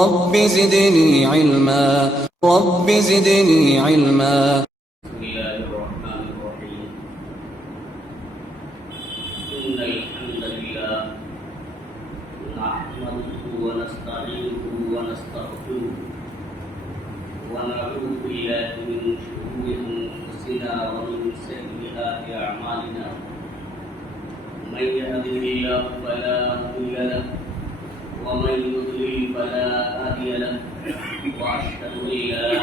رب زدني علما رب زدني علما. بسم الله الرحمن الرحيم. إن الحمد لله نحمده ونستعينه ونستغفره ونعوذ بالله من شرور أنفسنا ومن سيئات أعمالنا. من يهده الله فلا مضل له ومن يضلل فلا هادي له. وأشهد أن لا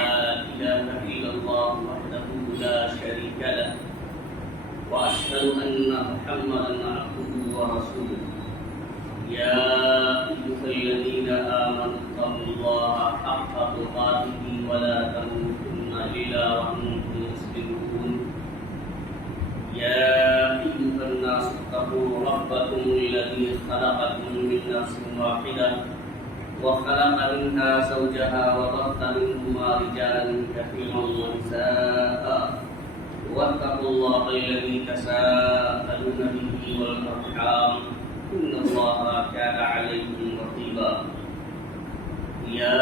إله إلا الله وحده لا شريك له وأشهد أن محمدا عبده ورسوله. يا أيها الذين آمنوا اتقوا الله حق تقاته ولا تموتن إلا وأنتم مسلمون. يا أيها الناس اتقوا ربكم الذي خلقكم من نفس واحدة وخلق منها زوجها وبث منهما رجالا كثيرا ونساء واتقوا الله الذي تساءلون به والأرحام إن الله كان عليكم رقيبا. يا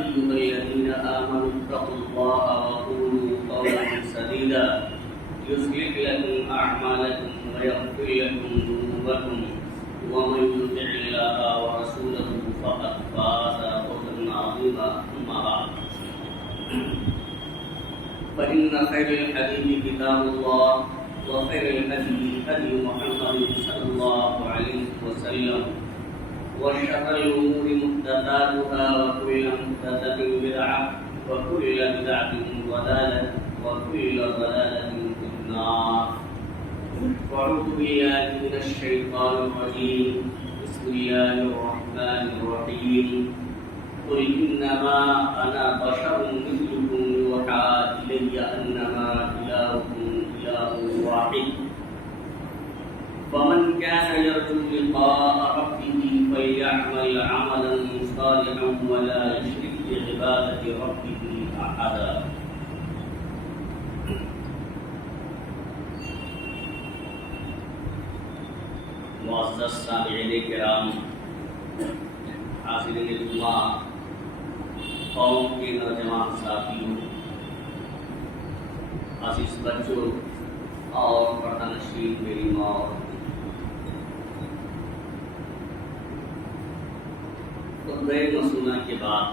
أيها الذين آمنوا اتقوا الله وقولوا قولا سديدا يصلح لكم أعمالكم ويغفر لكم ذنوبكم ومن يطع الله ورسوله فقد فاز فوزا عظيما. أما بعد فإن خير الحديث كتاب الله وخير الهدي هدي محمد صلى الله عليه وسلم وشر الأمور محدثاتها وكل محدثة بدعة وكل بدعة ضلالة وكل ضلالة في النار. أعوذ بالله من الشيطان الرجيم. بسم الله الرحمن الرحيم. قل إنما أنا بشر مثلكم يوحى إلي أنما إلهكم إله واحد فمن كان يرجو لقاء ربه فليعمل عملا صالحا ولا يشرك بعبادة ربه أحدا. معزز سامعین کرام، حاضرین جمعہ، قوم کے نوجوان ساتھیوں، عزیز بچوں اور پردہ نشین میری ماں اور خطبہ مسنونہ کے بعد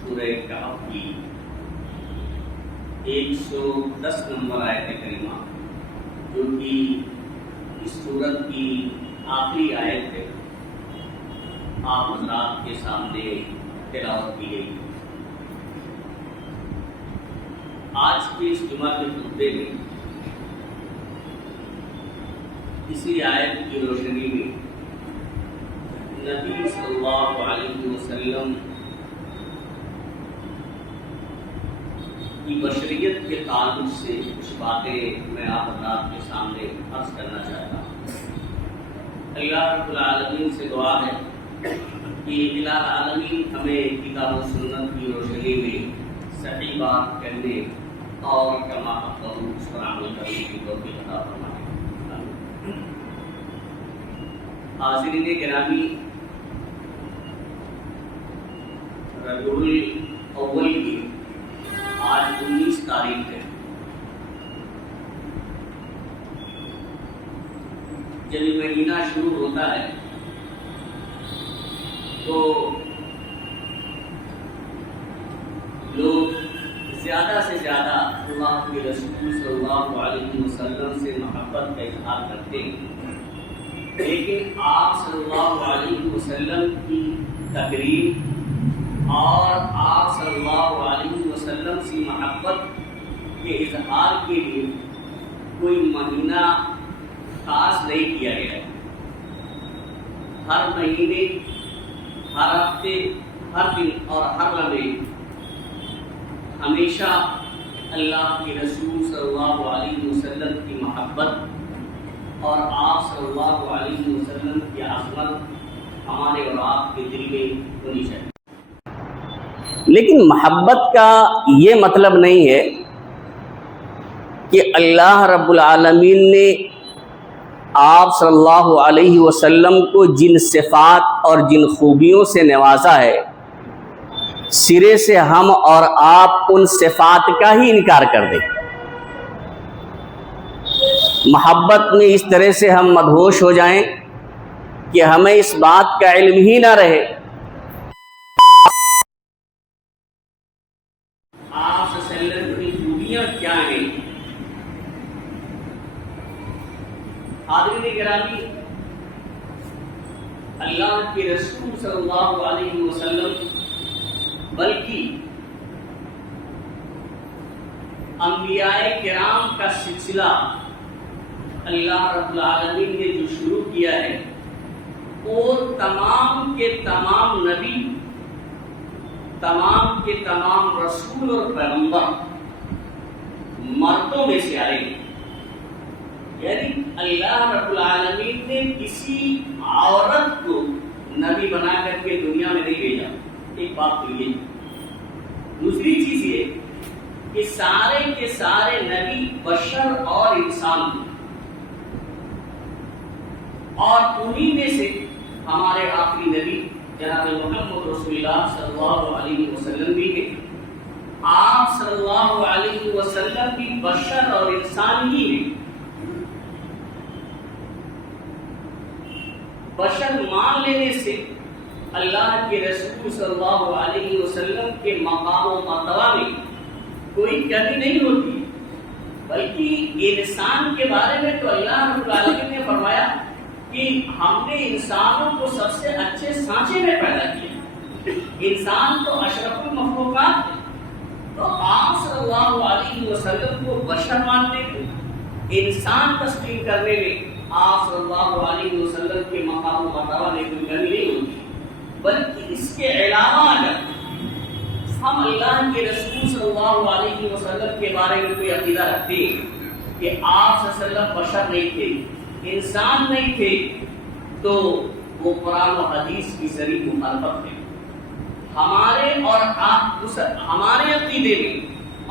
سورہ کہف کی 110 نمبر آیت کریمہ جو کہ اس سورت کی آخری آیت ہے، آپ حضرات کے سامنے تلاوت کی گئی. آج کے اس جمعہ کے خطبے میں اسی آیت کی روشنی میں نبی صلی اللہ علیہ وسلم کی بشریت کے تعلق سے کچھ باتیں میں آپ حضرات کے سامنے عرض کرنا چاہتا ہوں. اللہ رب العالمین سے دعا ہے کہ الہ العالمین ہمیں کتاب و سنت کی روشنی میں صحیح بات کہنے اور کما حقہ اس پر عمل کرنے کی توفیق عطا فرمائے. حاضرین گرامی، ربیع الاول کی آج 19 تاریخ ہے. جب یہ مہینہ شروع ہوتا ہے تو لوگ زیادہ سے زیادہ اللہ کے رسول صلی اللہ علیہ وسلم سے محبت کا اظہار کرتے ہیں، لیکن آپ صلی اللہ علیہ وسلم کی تقریر اور آپ صلی اللہ علیہ وسلم سے محبت کے اظہار کے لیے کوئی مہینہ خاص نہیں کیا گیا ہے. ہر مہینے، ہر ہفتے، ہر دن اور ہر لمحے ہمیشہ اللہ کے رسول صلی اللہ علیہ وسلم کی محبت اور آپ صلی اللہ علیہ وسلم کی عظمت ہمارے اور آپ کے دل میں ہونی چاہیے. لیکن محبت کا یہ مطلب نہیں ہے کہ اللہ رب العالمین نے آپ صلی اللہ علیہ وسلم کو جن صفات اور جن خوبیوں سے نوازا ہے، سرے سے ہم اور آپ ان صفات کا ہی انکار کر دیں، محبت میں اس طرح سے ہم مدہوش ہو جائیں کہ ہمیں اس بات کا علم ہی نہ رہے آپ صلی اللہ علیہ وسلم کی خوبیاں کیا ہیں۔ حاضرین گرامی، اللہ کے رسول صلی اللہ علیہ وسلم بلکہ انبیاء کرام کا سلسلہ اللہ رب العالمین نے جو شروع کیا ہے، وہ تمام کے تمام نبی، تمام کے تمام رسول اور پیغمبر مردوں میں سے آئے، یعنی اللہ رب العالمین نے کسی عورت کو نبی بنا کر کے دنیا میں نہیں بھیجا۔ ایک بات تو یہ، دوسری چیز یہ کہ سارے کے سارے نبی بشر اور انسان ہیں، اور انہی میں سے ہمارے آخری نبی جناب محمد رسول اللہ صلی اللہ علیہ وسلم بھی ہیں۔ آپ صلی اللہ علیہ وسلم بھی بشر اور انسان ہی ہیں۔ بشر مان لینے سے اللہ کے رسول صلی اللہ علیہ وسلم کے مقام و مرتبہ میں کوئی کمی نہیں ہوتی، بلکہ انسان کے بارے میں تو اللہ رب العالمین نے فرمایا کہ ہم نے انسانوں کو سب سے اچھے سانچے میں پیدا کیا، انسان تو اشرف المخلوقات ہے۔ تو آپ صلی اللہ علیہ وسلم کو بشر ماننے میں، انسان تسلیم کرنے میں آپ صلی اللہ علیہ وسلم کے مقام و مرتبہ میں کوئی کمی نہیں ہوتی، بلکہ اس کے علاوہ اگر ہم اللہ کے رسول صلی اللہ علیہ وسلم کے بارے میں کوئی عقیدہ رکھتے ہیں کہ آپ صلی اللہ علیہ وسلم بشر نہیں تھے، انسان نہیں تھے، تو وہ قرآن و حدیث کی صریح مخالفت ہے۔ ہمارے اور ہمارے عقیدے میں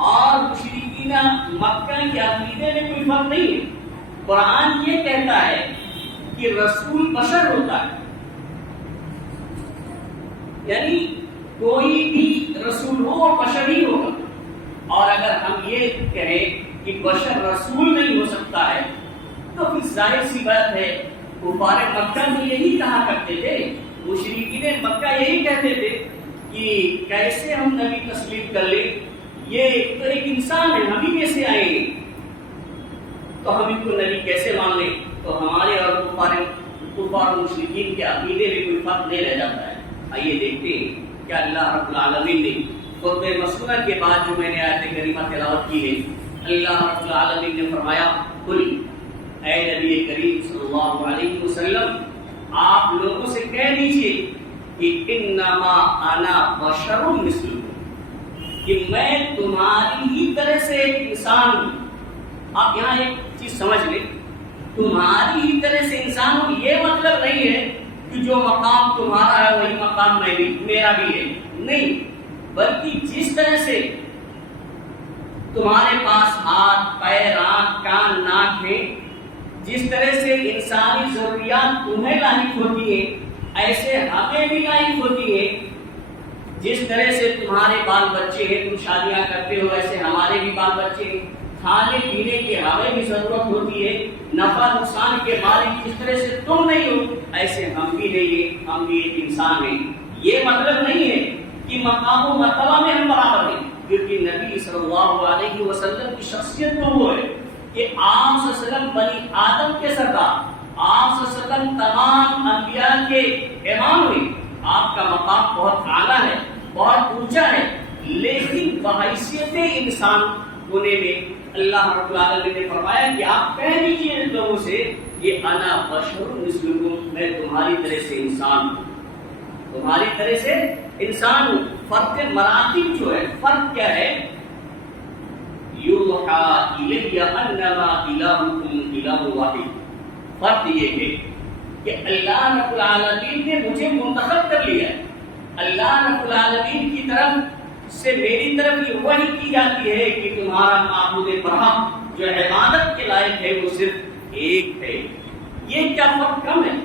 اور مشرکین مکہ کے عقیدے میں کوئی فرق نہیں ہے۔ قرآن یہ کہتا ہے کہ رسول بشر ہوتا ہے، یعنی کوئی بھی رسول ہو وہ بشر ہی ہوگا، اور اگر ہم یہ کہیں کہ بشر رسول نہیں ہو سکتا ہے تو پھر ظاہر سی بات ہے کفار مکہ میں یہی کہا کرتے تھے، مشرکین مکہ یہی کہتے تھے کہ کیسے ہم نبی تسلیم کر لیں، یہ تو ایک انسان ہے، ہم ہی کیسے آئیں گے، تو ہم ان کو نبی کیسے مان لیں؟ تو ہمارے اور کفار مشرکین کے عقیدے میں کوئی فرق نہیں رہ جاتا ہے۔ آئیے دیکھتے ہیں کہ اللہ رب العالمین نے خطبہ مسئولہ کے بعد جو میں نے آیت کریمہ تلاوت کی ہے، اللہ رب العالمین نے فرمایا قل، اے نبی کریم صلی اللہ علیہ وسلم، آپ لوگوں سے کہہ دیجئے کہ انما انا بشر مثلکم، کہ میں تمہاری ہی طرح سے ایک انسان ہوں۔ آپ یہاں ایک چیز سمجھ لیں، تمہاری ہی طرح سے انسان ہوں، یہ مطلب نہیں ہے کہ جو مقام تمہارا ہے وہی مقام میرا بھی ہے، نہیں، بلکہ جس طرح سے تمہارے پاس ہاتھ، پیر، آنکھ، کان، ناک ہے، جس طرح سے انسانی ضروریات تمہیں لاحق ہوتی ہیں ایسے ہمیں بھی لاحق ہوتی ہے، جس طرح سے تمہارے بال بچے ہیں، تم شادیاں کرتے ہو، ایسے ہمارے بھی بال بچے ہیں، کھانے پینے کے ہمیں بھی ضرورت ہوتی ہے، نفع نقصان کے مالک جس طرح سے تم نہیں ہو ایسے ہم بھی نہیں ہیں، ہم بھی ایک انسان ہیں۔ یہ مطلب نہیں ہے کہ مقام و مرتبہ میں ہم برابر ہیں، کیونکہ نبی صلی اللہ علیہ وسلم کی شخصیت تو وہ ہے کہ آپ صلی اللہ علیہ وسلم بنی آدم کے سردار، آپ صلی اللہ علیہ وسلم تمام انبیاء کے امام ہوئے، آپ کا مقام بہت اعلیٰ ہے، بہت اونچا ہے، لیکن بحیثیت انسان ہونے میں اللہ رب العالمین نے فرمایا کہ آپ کہہ دیجئے ان لوگوں سے کہ انا بشر مثلکم، میں تمہاری طرح سے انسان ہوں، تمہاری طرح سے انسان ہوں۔ فرق مراتب جو ہے، فرق کیا ہے؟ یوحی الی انما الہکم الہ واحد، فرق یہ ہے کہ اللہ رب العالمین نے مجھے منتخب کر لیا ہے، اللہ رب العالمین کی طرف سے میری طرف یہ وحی کی جاتی ہے کہ تمہارا معبود برحق جو عبادت کے لائق ہے وہ صرف ایک ہے، یہ کیا فرق کم ہے؟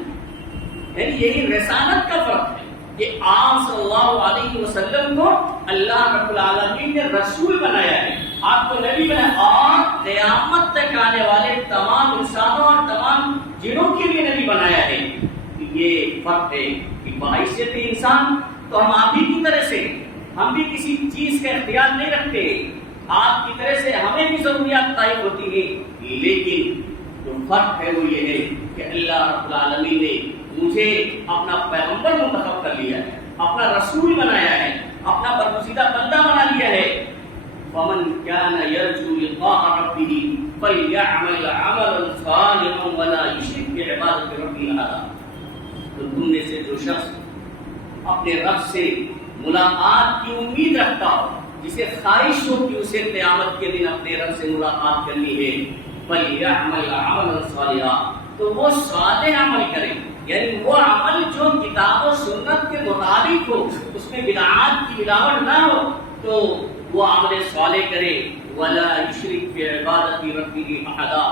یعنی یہی رسالت کا فرق ہے کہ آپ صلی اللہ علیہ وسلم کو اللہ رب العالمین نے رسول بنایا ہے، آپ کو نبی بنایا، اور قیامت تک آنے والے تمام انسانوں اور تمام جنوں کے لیے نبی بنایا ہے۔ یہ فرق ہے کہ بحیثیت انسان تو ہم آپ ہی کی طرح سے، ہم بھی کسی چیز کا اختیار نہیں رکھتے، آپ کی طرح سے ہمیں بھی ضروریات طے ہوتی ہیں، لیکن جو فرق ہے وہ یہ ہے کہ اللہ رب العالمین نے مجھے اپنا پیغمبر منتخب کر لیا ہے، اپنا رسول بنایا ہے، اپنا برگزیدہ بندہ بنا لیا ہے۔ فمن كان يرجو لقاء ربه فليعمل عملا صالحا ولا يشرك بعبادة ربه احدا۔ تو تم میں سے جو شخص اپنے رب سے ملاقات کی امید رکھتا ہو، جسے خواہش ہو کہ اسے قیامت کے دن اپنے رب سے ملاقات کرنی ہے، فليعمل عملا صالحا، تو وہ صالح عمل کرے، یعنی وہ عمل جو کتاب و سنت کے مطابق ہو، اس میں بدعات کی ملاوٹ نہ ہو، تو وہ عمل صالح کرے، ولا یشرک بعبادت ربہ احدا،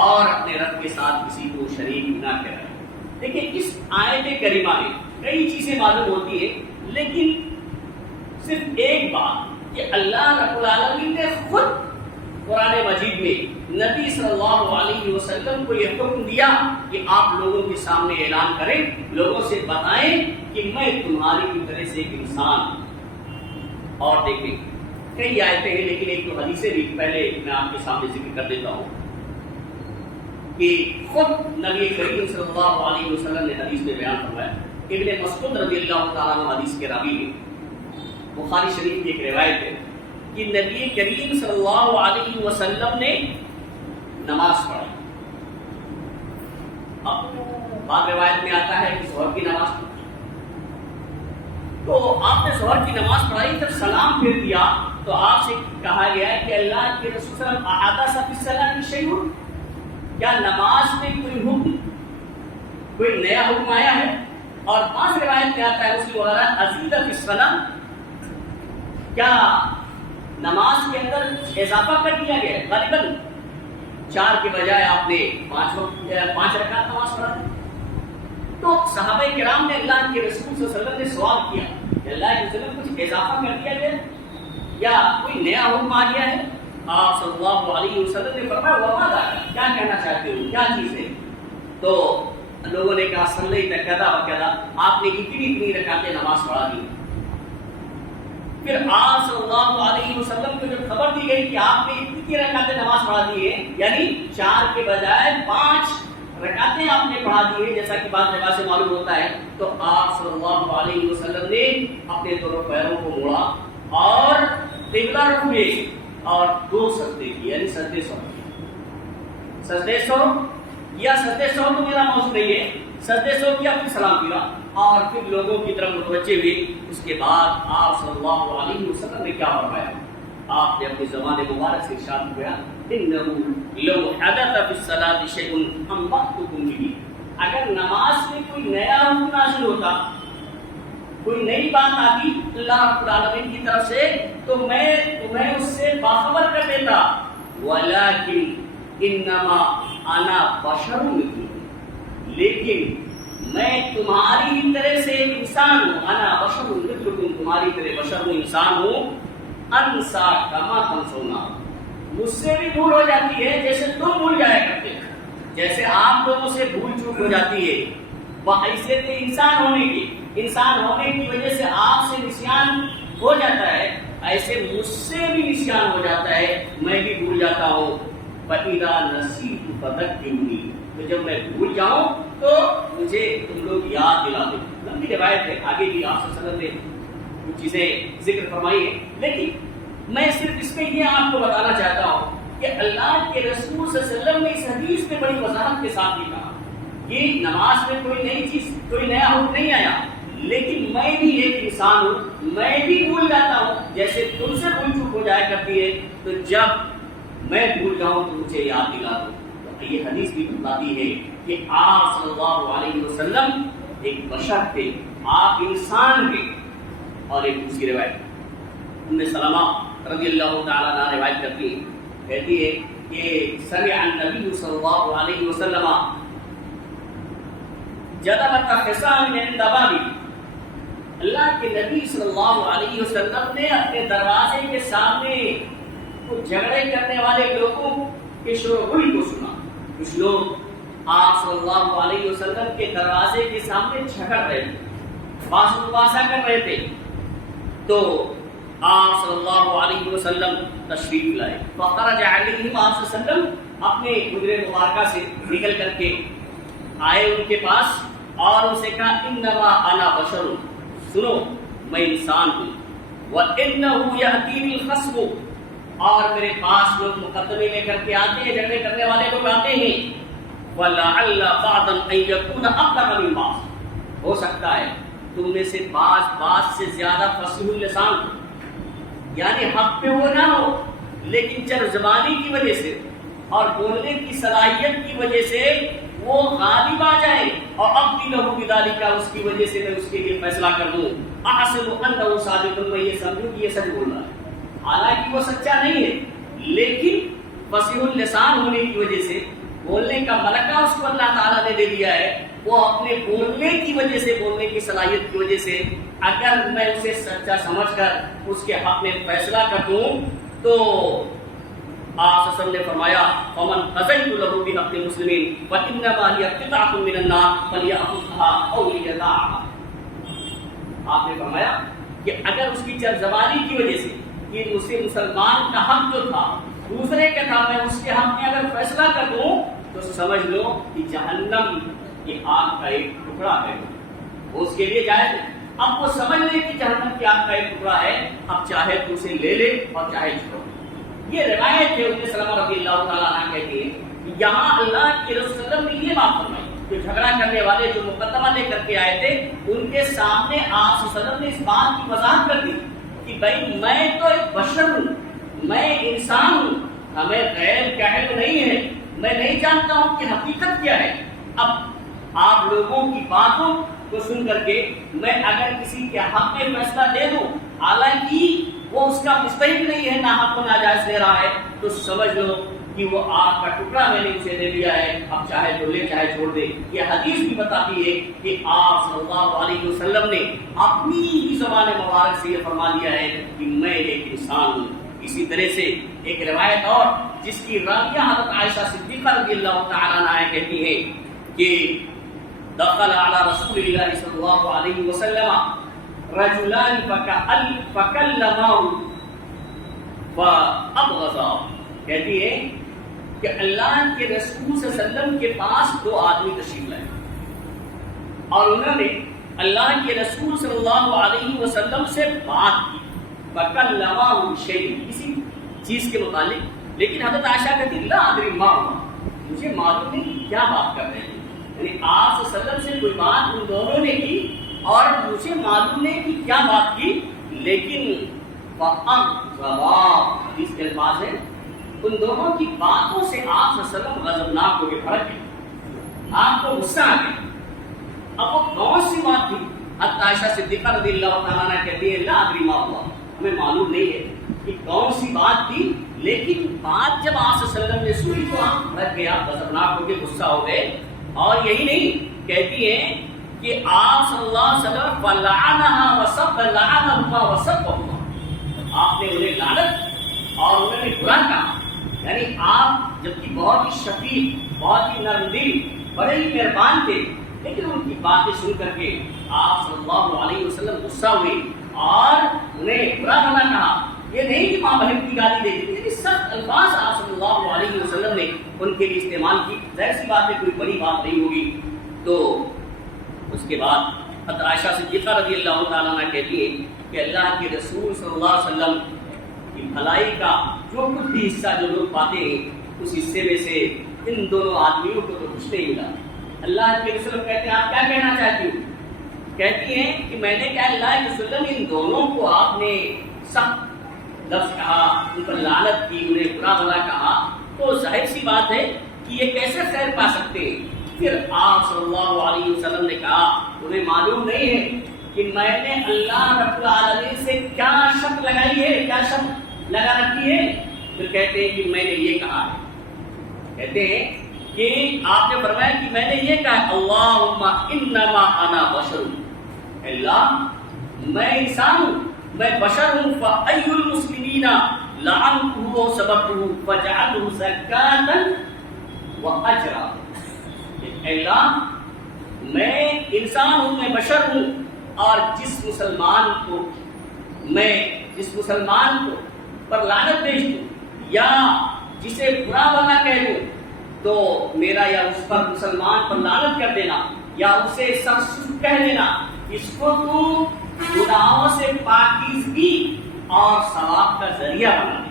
اور اپنے رب کے ساتھ کسی کو شریک نہ کرے۔ دیکھیں اس آیت کریمہ میں کئی چیزیں معلوم ہوتی ہیں، لیکن صرف ایک بات کہ اللہ رب العالمین نے خود قرآن مجید میں نبی صلی اللہ علیہ وسلم کو یہ حکم دیا کہ آپ لوگوں کے سامنے اعلان کریں، لوگوں سے بتائیں کہ میں تمہاری کی طرح سے ایک انسان ہوں۔ اور دیکھیں کئی آیتیں ہیں، لیکن ایک تو حدیثیں بھی پہلے میں آپ کے سامنے ذکر کر دیتا ہوں کہ خود نبی کریم صلی اللہ علیہ وسلم نے حدیث میں بیان فرمایا۔ ابن مسعود رضی اللہ تعالیٰ عنہ حدیث کے راوی ہیں، بخاری شریف کی ایک روایت ہے کہ نبی کریم صلی اللہ علیہ وسلم نے نماز پڑھی۔ اب بعض روایت میں آتا ہے کہ ظہر کی نماز پڑھی، تو آپ نے ظہر کی نماز پڑھائی، جب سلام پھیر دیا تو آپ سے کہا گیا ہے کہ اللہ کے رسول صلی اللہ علیہ وسلم احدث فی الصلاۃ شیء، کیا نماز میں کوئی حکم، کوئی نیا حکم آیا ہے؟ اور بعض روایت میں آتا ہے مسلم وغیرہ ازید فی الصلاۃ، کیا نماز کے اندر اضافہ کر دیا گیا؟ غالباً 4 کے بجائے آپ نے 5 رکعت نماز پڑھا۔ تو صحابہ کرام نے اللہ کے رسول صلی اللہ علیہ وسلم نے سوال کیا کہ اللہ کے رسول کچھ اضافہ کر دیا گیا یا کوئی نیا حکم آ گیا ہے؟ آپ صلی اللہ علیہ وسلم نے فرمایا وماذا، کیا کہنا چاہتے ہو، کیا چیز ہے؟ تو لوگوں نے کہا صلیت کذا و کذا، آپ نے اتنی رکعتیں نماز پڑھا دی۔ پھر آپ صلی اللہ علیہ وسلم کو جب خبر دی گئی کہ آپ نے اتنی رکعتیں نماز پڑھا دی ہے، یعنی 4 کے بجائے 5 رکعتیں آپ نے پڑھا دی ہے، جیسا کہ بعض جگہ سے معلوم ہوتا ہے، تو آپ صلی اللہ علیہ وسلم نے اپنے دونوں پیروں کو موڑا اور قبلہ رخ ہوئے اور 2 سجدے کیے، یعنی سجدے سو یا سجدے سو تو میرا موضوع نہیں ہے، سجدے سو کیا، پھر سلام کیا اور پھر لوگوں کی طرف متوجہ ہوئے۔ اس کے بعد آپ صلی اللہ علیہ وسلم نے کیا فرمایا؟ آپ نے اپنی زبان مبارک سے ارشاد کیا انه لو حدث في الصلاة شيء انبأتكم به، اگر نماز میں کوئی نیا حکم نازل ہوتا، کوئی نئی بات آتی اللہ رب العالمین کی طرف سے، تو میں تمہیں اس سے باخبر کر دیتا، ولكن انما انا بشر مثلكم، لیکن میں تمہاری ہی طرح سے ایک انسان ہوں، انا بشر مثلكم، تمہاری طرح بشر ہوں، انسان ہوں، انسا کما تنسون، مجھ سے بھی بھول ہو جاتی ہے جیسے تم بھول جایا کرتے ہیں، جیسے آپ لوگوں سے بھول چوک ہو جاتی ہے، بحیثیت انسان ہونے کی وجہ سے آپ سے نسیان ہو جاتا ہے، ایسے مجھ سے بھی نسیان ہو جاتا ہے، میں بھی بھول جاتا ہوں۔ فَإِذَا نَسِيتُ فَذَكِّرُونِی، تو جب میں بھول جاؤں تو مجھے تم لوگ یاد دلا دو۔ لمبی روایت ہے، آگے بھی آپ صلی اللہ علیہ وسلم نے کچھ چیزیں ذکر فرمائی ہیں، لیکن میں صرف اس میں یہ آپ کو بتانا چاہتا ہوں کہ اللہ کے رسول صلی اللہ علیہ وسلم نے اس حدیث میں بڑی وضاحت کے ساتھ یہ کہا کہ نماز میں کوئی نئی چیز، کوئی نیا حکم نہیں آیا، لیکن میں بھی ایک انسان ہوں، میں بھی بھول جاتا ہوں جیسے تم سے بھول چوک ہو جایا کرتی ہے، تو جب میں بھول جاؤں تو مجھے یاد دلا دو۔ تو یہ حدیث بھی بتاتی ہے کہ آپ صلی اللہ علیہ وسلم ایک بشر تھے، آپ انسان تھے۔ اور ایک دوسری روایت ام سلمہ رضی اللہ تعالیٰ عنہ روایت کرتی ہے، کہتی ہے کہ سمع النبی صلی اللہ علیہ وسلم جذبت خصام عند بابه، اللہ کے نبی صلی اللہ علیہ وسلم نے اپنے دروازے کے سامنے کچھ جھگڑے کرنے والے لوگوں کے شور غل کو سنا. کچھ لوگ آپ صلی اللہ علیہ وسلم کے دروازے کے سامنے جھگڑ رہے تھے، باس مباحثہ کر رہے تھے. تو آپ صلی اللہ علیہ وسلم تشریف لائے. فخرج علیہم، آپ صلی اللہ علیہ وسلم اپنے حجرے مبارکہ سے نکل کر کے آئے ان کے پاس اور ان سے کہا انما انا بشر، سنو میں انسان ہوں، وَإِنَّهُ يَأْتِينِي الْخَصْمُ، اور میرے پاس لوگ مقدمے لے کر کے آتے ہیں، جھگڑے کرنے والے لوگ آتے ہیں. وَلَعَلَّ بَعْضًا أَن يَكُونَ أَبْلَغَ مِن بَعْضٍ، ہو سکتا ہے تم میں سے بعض سے زیادہ فصیح اللسان ہو، یعنی حق پہ وہ نہ ہو لیکن چرب زبانی کی وجہ سے اور بولنے کی صلاحیت کی وجہ سے وہ غالب آ جائے، اور اب لہو بذالک، اس کی وجہ سے میں اس کے لیے فیصلہ کر دوں. احسب انہ صادق، میں یہ سمجھوں کہ یہ سچ بول رہا ہے، حالانکہ وہ سچا نہیں ہے، لیکن فصیح اللسان ہونے کی وجہ سے، بولنے کا ملکہ اس کو اللہ تعالیٰ نے دے دیا ہے، وہ اپنے بولنے کی وجہ سے، بولنے کی صلاحیت کی وجہ سے اگر میں اسے سچا سمجھ کر اس کے حق میں فیصلہ کر دوں تو آپ صلی اللہ علیہ وسلم نے فرمایا فمن قضیت له بحق المسلمین فانما هي قطعۃ من النار فلیأخذها او لیدعها. آپ نے فرمایا کہ اگر اس کی چرزبانی کی وجہ سے کہ اسے مسلمان کا حق جو تھا دوسرے کا تھا، میں اس کے حق میں اگر فیصلہ کر دوں تو سمجھ لو کہ جہنم کی آگ کا ایک ٹکڑا ہے، وہ اس کے لیے جائز ہے. اب وہ سمجھ لے کہ جہنم کی آگ کا ایک ٹکڑا ہے، اب چاہے تو اسے لے لے اور چاہے چھوڑ. یہ روایت ہے ام سلمہ رضی اللہ تعالیٰ عنہ کہتی ہے کہ یہاں اللہ کے رسول صلی اللہ علیہ وسلم نے یہ بات فرمائی، جو جھگڑا کرنے والے جو مقدمہ لے کر کے آئے تھے ان کے سامنے آپ صلی اللہ علیہ وسلم نے اس بات کی وضاحت کر دی کہ بھائی میں تو ایک بشر ہوں، میں انسان ہوں، ہمیں غیب کا علم نہیں ہے، میں نہیں جانتا ہوں کہ حقیقت کیا ہے. اب آپ لوگوں کی باتوں کو سن کر کے میں اگر کسی کے حق میں فیصلہ دے دوں، حالانکہ وہ اس کا مستحق نہیں ہے، نہ حق و ناجائز لے رہا ہے، تو سمجھ لو کہ وہ آگ کا ٹکڑا میں نے اسے دے دیا ہے، اب چاہے تو لے چاہے چھوڑ دے. یہ حدیث بھی بتاتی ہے کہ آپ صلی اللہ علیہ وسلم نے اپنی ہی زبان مبارک سے یہ فرما دیا ہے کہ میں ایک انسان ہوں. اسی طرح سے ایک روایت اور جس کی راویہ حضرت عائشہ صدیقہ رضی اللہ تعالیٰ عنہ کہتی ہے کہ دخل علی رسول اللہ صلی اللہ علیہ وسلم رجلان فکلمہ فابغضا، کہتی ہے کہ اللہ کے رسول صلی اللہ علیہ وسلم کے پاس دو آدمی تشریف لائے اور انہوں نے اللہ کے رسول صلی اللہ علیہ وسلم سے بات کی. فکلمہ شیء، کسی چیز کے متعلق، لیکن حضرت عائشہ کہتی لا ادری ما ہوا، مجھے معلوم نہیں کہ کیا بات کر رہے ہیں. یعنی آپ صلی اللہ علیہ وسلم سے کوئی بات ان دونوں نے کی اور مجھے معلوم نہیں کہ کیا بات کی، لیکن اس کے الفاظ ہیں ان دونوں کی باتوں سے آپ صلی اللہ علیہ وسلم غضبناک ہو کے بھڑک گئے، آپ کو غصہ آ گیا. اب وہ کون سی بات تھی؟ حضرت عائشہ صدیقہ رضی اللہ تعالیٰ عنہ کہتی ہے لا ادری ما ہوا، ہمیں معلوم نہیں ہے کہ کون سی بات تھی، لیکن بات جب آپ صلی اللہ علیہ وسلم نے سنی تو آپ بھڑک گیا، غضبناک ہو کے غصہ ہو گئے. اور یہی نہیں، کہتی ہیں کہ آپ صلی اللہ علیہ وسلم فلعنها وسب لعنهما وسبهما، آپ نے انہیں لعنت اور انہوں نے برا کہا. یعنی آپ جبکہ بہت ہی شفیق، بہت ہی نرم دل، بڑے ہی مہربان تھے، لیکن ان کی باتیں سن کر کے آپ صلی اللہ علیہ وسلم غصہ ہوئے اور انہیں برا بھلا کہا. یہ نہیں کہ ماں بہن کی گالی دے دی، لیکن سخت الفاظ آپ صلی اللہ علیہ وسلم نے ان کے لیے استعمال کی. ظاہر سی بات ہے کوئی بڑی بات نہیں ہوگی. تو اس کے بعد حضرت عائشہ صدیقہ رضی اللہ تعالیٰ عنہ کہتی ہے کہ اللہ کے رسول صلی اللہ علیہ وسلم کی بھلائی کا جو کچھ بھی حصہ جو لوگ پاتے ہیں اس حصے میں سے ان دونوں آدمیوں کو تو کچھ نہیں ملا. اللہ کے رسول کہتے ہیں آپ کیا کہنا چاہتی ہو؟ کہتی ہیں کہ میں نے کہا اللہ کے رسول ان دونوں کو آپ نے سخت لفظ کہا، ان پر لعنت کی، انہیں برا بھلا کہا، تو ظاہر سی بات ہے کہ یہ کیسے خیر پا سکتے ہیں. پھر آپ صلی اللہ علیہ وسلم نے کہا انہیں معلوم نہیں ہے کہ میں نے اللہ رب العالمین سے کیا شرط لگائی ہے، کیا شرط لگا رکھی ہے. پھر کہتے ہیں کہ میں نے یہ کہا ہے، کہتے ہیں کہ آپ نے فرمایا کہ میں نے یہ کہا اللہم انما انا بشر، اللہ میں انسان ہوں، میں بشر ہوں، فأی المسلمین لعنتہ وسببتہ فجعلہ زکاۃ واجرا، اللہ میں انسان ہوں، میں بشر ہوں، اور جس مسلمان کو پر لعنت بھیج دوں یا جسے برا بھلا کہہ دوں تو میرا یا اس پر مسلمان پر لعنت کر دینا یا اسے سخت کہہ دینا، اس کو تو گناہوں سے پاکیزگی اور ثواب کا ذریعہ بنا دے۔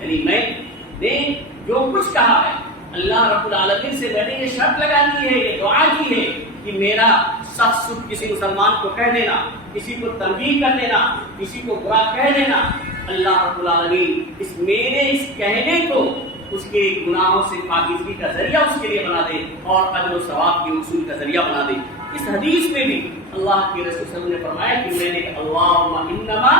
یعنی میں نے جو کچھ کہا ہے اللہ رب العالمین سے میں نے یہ شرط لگا دی ہے، یہ دعا کی ہے کہ میرا سخت سخت کسی مسلمان کو کہہ دینا، کسی کو تنبیہ کر دینا، کسی کو برا کہہ دینا، اللہ رب العالمین اس میرے اس کہنے کو اس کے گناہوں سے پاکیزگی کا ذریعہ اس کے لیے بنا دے اور اجر و ثواب کے حصول کا ذریعہ بنا دے۔ اس حدیث میں بھی اللہ کے رسول صلی اللہ علیہ وسلم نے فرمایا کہ میں نے اللہم انما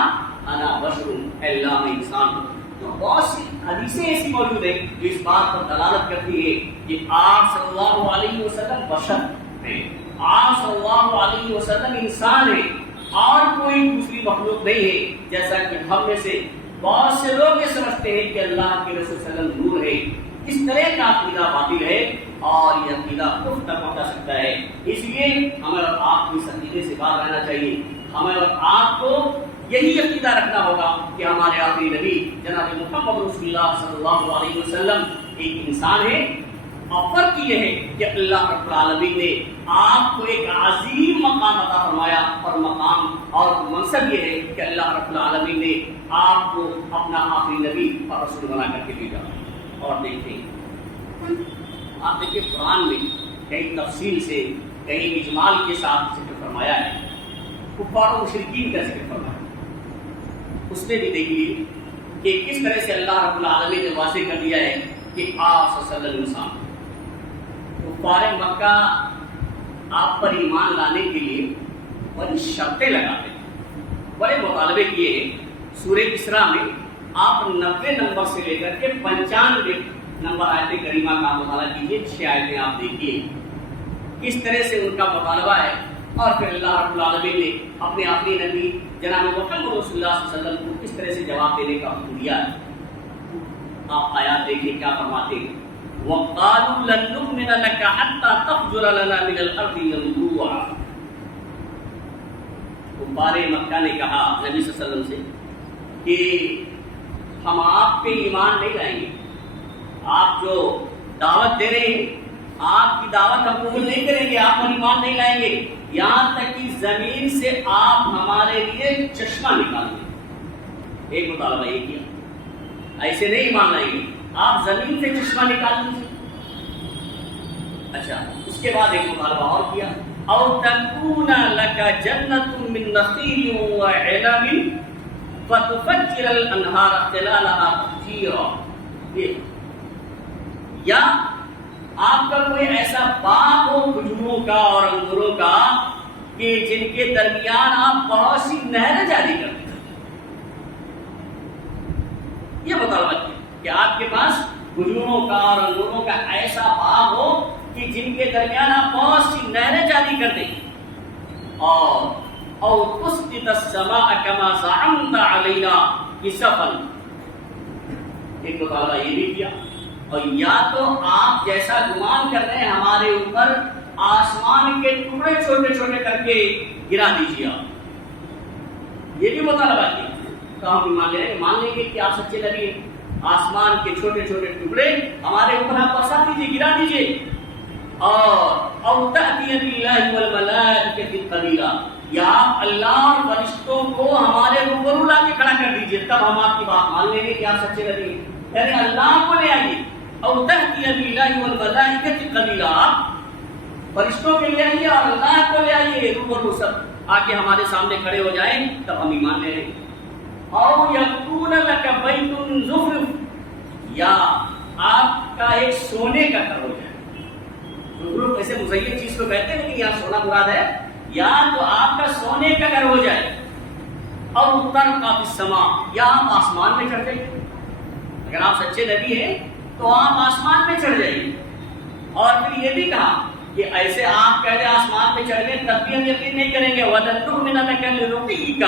انا بشر، اللہ میں انسان ہوں۔ تو بہت سی حدیثیں ایسی موجود ہیں جو اس بات پر دلالت کرتی ہے کہ آپ صلی اللہ علیہ وسلم بشر ہیں، آپ صلی اللہ علیہ وسلم انسان ہیں اور کوئی دوسری مخلوق نہیں ہے، جیسا کہ ہم میں سے بہت سے لوگ یہ سمجھتے ہیں کہ اللہ کے رسول صلی اللہ علیہ وسلم نور ہے۔ اس طرح کا عقیدہ باطل ہے اور یہ عقیدہ کفر تک پہنچا سکتا ہے۔ اس لیے ہمیں اور آپ کو اس عقیدے سے باہر رہنا چاہیے، ہمیں اور آپ کو یہی عقیدہ رکھنا ہوگا کہ ہمارے آخری نبی جناب محمد رسول اللہ صلی اللہ علیہ وسلم ایک انسان ہے، اور فرق یہ ہے کہ اللہ رب العالمین نے آپ کو ایک عظیم مقام عطا فرمایا، اور مقام اور منصب یہ ہے کہ اللہ رب العالمین نے آپ کو اپنا آخری نبی اور رسول بنا کر کے بھیجا۔ اور دیکھیں آپ دیکھیں قرآن میں کئی تفصیل سے کئی اجمال کے ساتھ ذکر فرمایا ہے، کفار و مشرکین کا ذکر فرمایا، اس میں بھی دیکھیے کہ کس طرح سے اللہ رب العالمین نے واضح کر دیا ہے کہ آپ صلی اللہ علیہ وسلم انسان۔ کفار مکہ آپ پر ایمان لانے کے لیے بڑی شرطیں لگاتے ہیں، بڑے مطالبے کیے ہیں۔ سورہ اسراء میں آپ 90 نمبر سے لے کر کے 95 نمبر آیت کریمہ کا مطالعہ کیجیے، 6 آیتیں آپ دیکھیے کس طرح سے ان کا مطالبہ ہے، اور پھر اللہ رب العالمین نے اپنے آخری نبی جناب محمد رسول اللہ صلی اللہ علیہ وسلم کو کس طرح سے جواب دینے کا حکم دیا ہے۔ آپ آیات دیکھیں کیا فرماتے ہیں، وَقَالُوا لَن نُؤْمِنَ لَكَ حَتَّى تَفْجُرَ لَنَا مِنَ الْأَرْضِ يَنبُوعًا۔ کفار مکہ نے کہا نبی صلی اللہ علیہ وسلم سے کہ ہم آپ پہ ایمان نہیں لائیں گے، آپ جو دعوت دے رہے ہیں آپ کی دعوت ہم قبول نہیں کریں گے، آپ پر ایمان نہیں لائیں گے، یہاں تک کہ زمین سے آپ ہمارے لیے چشمہ نکال دیں۔ ایک مطالبہ یہ کیا، ایسے نہیں ایمان لائیں گے، آپ زمین سے چشمہ نکال دیجیے۔ اچھا، اس کے بعد ایک مطالبہ اور کیا، او تکون لک جنت من نخیل وعنب فتفجر الانہار خلالها تفجیرا، یا آپ کا کوئی ایسا باغ ہو کھجوروں کا اور انگوروں کا کہ جن کے درمیان آپ بہت سی نہریں جاری کر دیں۔ یہ مطالبہ کیا کہ آپ کے پاس کھجوروں کا اور انگوروں کا ایسا باغ ہو کہ جن کے درمیان آپ بہت سی نہریں جاری کر دیں، اور او تسقط السماء كما زعمت علينا كسفا، ایک مطالبہ یہ بھی کیا، اور یا تو آپ جیسا گمان کر رہے ہیں ہمارے اوپر آسمان کے ٹکڑے چھوٹے چھوٹے کر کے گرا دیجیے، یہ بھی مطالبہ کیا۔ تو ہم مان لیں گے کہ آپ سچے نبی ہیں، آسمان کے چھوٹے چھوٹے ٹکڑے ہمارے اوپر آپ برسا دیجیے، گرا دیجیے، اور او تأتی باللہ والملائکۃ قبیلا، یا اللہ اور فرشتوں کو ہمارے روبرو لا کے کھڑا کر دیجیے، تب ہم آپ کی بات مان لیں گے کہ آپ سچے نبی ہیں۔ یعنی اللہ کو لے آئیے، او تأتی باللہ والملائکۃ قبیلا، فرشتوں کے لے آئیے اور اللہ کو لے آئیے، روبرو سب آ کے ہمارے سامنے کھڑے ہو جائیں، تب ہم ایمان لے لیں۔ او یکون لک بیت زخرف، یا آپ کا ایک سونے کا گھر ہو جائے، زخرف ایسے مزین چیز کو کہتے ہیں لیکن یہاں سونا مراد ہے، یا تو آپ کا سونے کا گھر ہو جائے، اور ترقى في السماء، یا آپ آسمان میں چڑھ جائیں۔ اگر آپ سچے نبی ہیں تو آپ آسمان میں چڑھ جائیے، اور پھر یہ بھی کہا کہ ایسے آپ پہلے آسمان پہ چڑھ گئے تب بھی ہم یقین نہیں کریں گے وَلَن نُؤْمِنَ لَكَ لِرُقِيِّكَ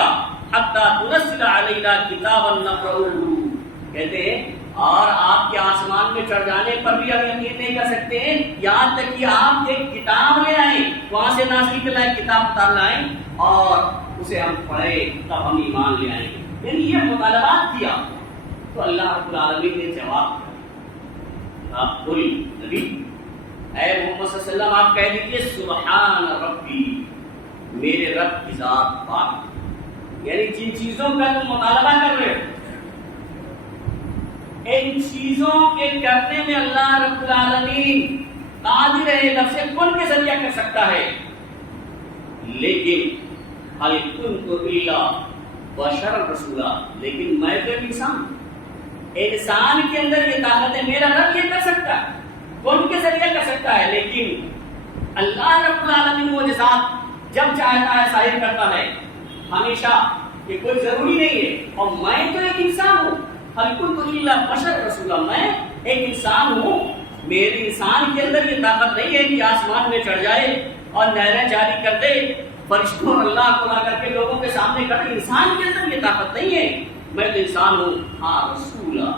حَتَّىٰ تُنَزِّلَ عَلَيْنَا كِتَابًا نَقْرَؤُهُ، کہتے ہیں اور آپ کے آسمان میں چڑھ جانے پر بھی ہم یقین نہیں کر سکتے ہیں یہاں تک کہ آپ ایک کتاب لے آئیں، وہاں سے نازل کر لائیں، کتاب اتار لائیں اور اسے ہم پڑھیں تب ہم ایمان لے آئیں گے۔ یعنی یہ مطالبات کیا تو اللہ رب العالمین نے جواب دیا، آپ قل نبی اے محمد صلی اللہ علیہ وسلم آپ کہہ دیجئے سبحان ربی، میرے رب کی ذات پاک، یعنی جن چیزوں کا تم مطالبہ کر رہے ہو ان چیزوں کے کرنے میں اللہ رب العالمین قادر ہے، لفظ کن کے ذریعہ کر سکتا ہے، لیکن هل كنت الا بشر رسولا، لیکن میں تو انسان کے اندر یہ طاقت ہے، میرا رب یہ کر سکتا ہے، کن کے ذریعہ کر سکتا ہے، لیکن اللہ رب العالمین وہ ذات جب چاہتا ہے ظاہر کرتا ہے ہمیشہ، یہ کوئی ضروری نہیں ہے، اور میں تو ایک انسان ہوں، هل كنت الا بشر رسولا، میں ایک انسان ہوں، میرے انسان کے اندر یہ طاقت نہیں ہے کہ آسمان میں چڑھ جائے اور نہریں جاری کر دے، فرشتوں اور اللہ کو لا کر کے لوگوں کے سامنے کر، انسان کے اندر یہ طاقت نہیں ہے، میں تو انسان ہوں، ہاں رسولا،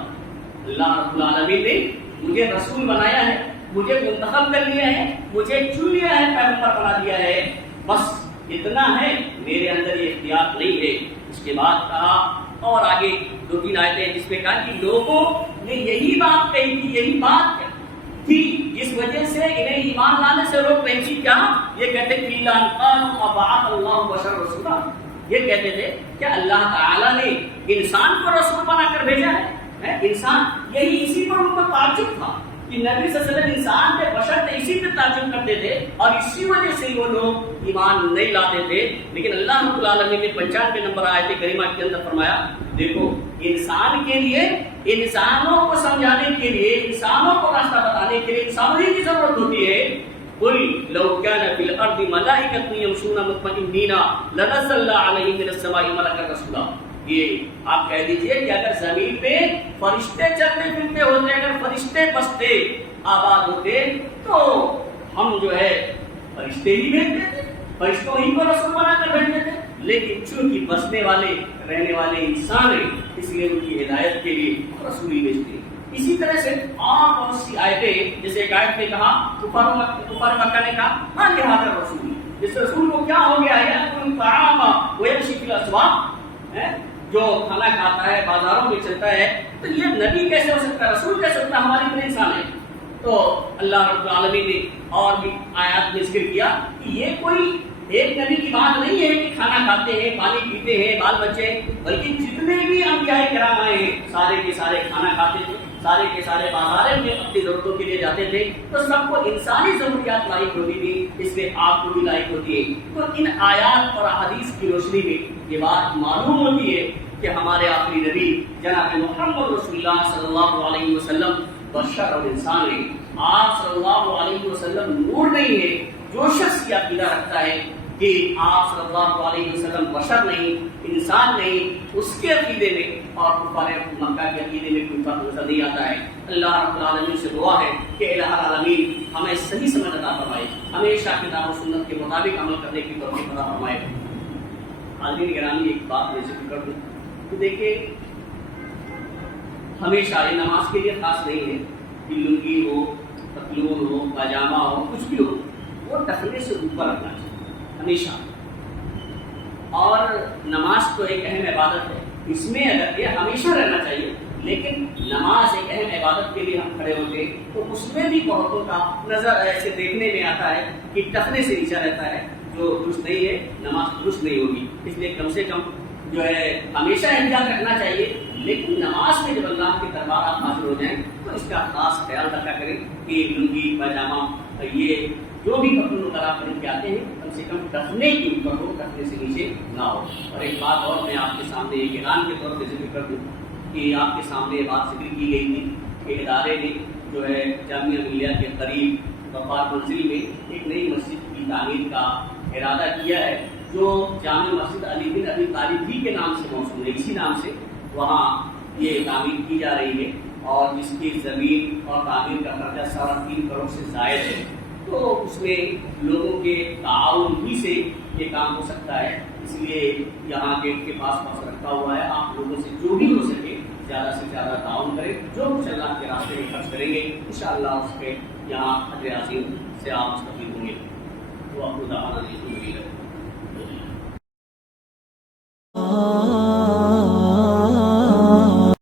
اللہ رب العالمین نے مجھے رسول بنایا ہے، مجھے منتخب کر لیا ہے، مجھے چن لیا ہے، پیغمبر بنا دیا ہے، بس اتنا ہے، میرے اندر یہ اختیار نہیں ہے۔ اس کے بعد کہا اور آگے 2-3 آیتیں جس میں کہا کہ لوگوں نے یہی بات کہی تھی، یہی بات تھی جس وجہ سے انہیں ایمان لانے سے روک رہی تھی، کیا یہ کہتے تھے الا ان قالوا ابعث اللہ بشر رسولا، یہ کہتے تھے کہ اللہ تعالیٰ نے انسان کو رسول بنا کر بھیجا ہے، انسان، یہی اسی پر ان کو تعجب تھا کہ نبی صلی اللہ علیہ وسلم انسان تھے، بشر تھے، اسی پہ تعجب کرتے تھے اور اسی وجہ سے وہ لوگ ایمان نہیں لاتے تھے۔ لیکن اللہ رب العالمین نے 95 نمبر آیت کریمہ کے اندر فرمایا دیکھو انسان کے لیے، انسانوں کو سمجھانے کے لیے، انسانوں کو راستہ بتانے کے لیے انسانوں ہی کی ضرورت ہوتی ہے۔ قل لو كان في الارض ملائكة يمشون مطمئنين لنزل عليهم من السماء ملكا رسولا، یہ آپ کہہ دیجئے کہ اگر زمین پہ فرشتے چلتے پھرتے ہوتے، اگر فرشتے بستے آباد ہوتے تو ہم جو ہے فرشتے ہی بھیجتے تھے، فرشتوں ہی کو رسول بنا کر بھیجتے تھے، لیکن چونکہ بسنے والے رہنے والے انسان ہیں اس لیے ان کی ہدایت کے لیے رسول ہی بھیجتے ہیں۔ اسی طرح سے اور بہت سی آیتیں، جیسے ایک آیت میں کہا کفار مکہ نے کہا ہاں لہٰذا رسول، اس رسول کو کیا ہو گیا ہے، ان طعام ویمشی فی الاسواق، جو کھانا کھاتا ہے بازاروں میں چلتا ہے، تو یہ نبی کیسے ہو سکتا ہے، رسول کیسے ہوتا ہے، ہماری طرح انسان ہے۔ تو اللہ رب العالمین نے اور بھی آیات میں ذکر کیا کہ یہ کوئی ایک نبی کی بات نہیں ہے کہ کھانا کھاتے ہیں، پانی پیتے ہیں، بال بچے، بلکہ جتنے بھی انبیاء کرام آئے ہیں سارے کے سارے کھانا کھاتے تھے، سارے کے سارے بازار میں اپنی ضرورتوں کے لیے جاتے تھے، تو سب کو انسانی ضروریات لائق ہوتی تھی، اس میں آپ کو بھی لائق ہوتی ہے۔ تو ان آیات اور احادیث کی روشنی میں یہ بات معلوم ہوتی ہے کہ ہمارے آخری نبی جناب محمد رسول اللہ صلی اللہ علیہ وسلم بشر اور انسان ہے، آپ صلی اللہ علیہ وسلم نور نہیں ہے۔ جو شخص یہ عقیدہ رکھتا ہے کہ آپ صلی اللہ علیہ وسلم بشر نہیں، انسان نہیں، اس کے عقیدے میں اور کفار مکہ کے عقیدے میں کوئی فرق نظر نہیں آتا ہے۔ اللہ رب العالمین سے دعا ہے کہ الہ العالمین ہمیں صحیح سمجھ عطا فرمائے، ہمیشہ کتاب و سنت کے مطابق عمل کرنے کی توفیق عطا فرمائے۔ حاضرین گرامی، ایک بات میں ذکر کر دوں کہ دیکھیے ہمیشہ یہ نماز کے لیے خاص نہیں ہے کہ لنگی ہو، پتلون ہو، پاجامہ ہو، کچھ بھی ہو، وہ ٹخنے سے اوپر رکھنا چاہیے ہمیشہ۔ اور نماز تو ایک اہم عبادت ہے، اس میں اگر یہ ہمیشہ رہنا چاہیے، لیکن نماز ایک اہم عبادت کے لیے ہم کھڑے ہوتے تو اس میں بھی بہتوں کا نظر ایسے دیکھنے میں آتا ہے کہ ٹخنے سے نیچا رہتا ہے، جو درست نہیں ہے نماز درست نہیں ہوگی۔ اس لیے کم سے کم جو ہے ہمیشہ احتیاط رکھنا چاہیے، لیکن نماز میں جب اللہ کے دربار آپ حاضر ہو جائیں تو اس کا خاص خیال رکھا کریں کہ لنگی، پاجامہ، یہ جو بھی کپڑے وغیرہ خرید کے آتے ہیں کم سے کم ٹخنے کے اوپر ہو، ٹخنے سے نیچے نہ ہو۔ اور ایک بات اور میں آپ کے سامنے ایک اعلان کے طور پہ ذکر کر دوں کہ آپ کے سامنے یہ بات ذکر کی گئی تھی کہ ادارے نے جو ہے جامعہ ملیہ کے قریب وفات منزل میں ایک نئی مسجد کی تعمیر کا ارادہ کیا ہے، جو جامع مسجد علی بن ابی طالب ہی کے نام سے موسوم ہے، اسی نام سے وہاں یہ تعمیر کی جا رہی ہے۔ اور جس کی زمین اور تعمیر کا خرچہ 3.5 کروڑ سے زائد ہے، تو اس میں لوگوں کے تعاون ہی سے یہ کام ہو سکتا ہے. اس لیے یہاں گیٹ کے پاس رکھا ہوا ہے. آپ لوگوں سے جو بھی ہو سکے زیادہ سے زیادہ تعاون کریں. جو کچھ اللہ کے راستے میں خرچ کریں گے انشاءاللہ اس پہ یہاں اجر عظیم سے آپ مستفید ہوں گے. تو آپ کو دعوانا نہیں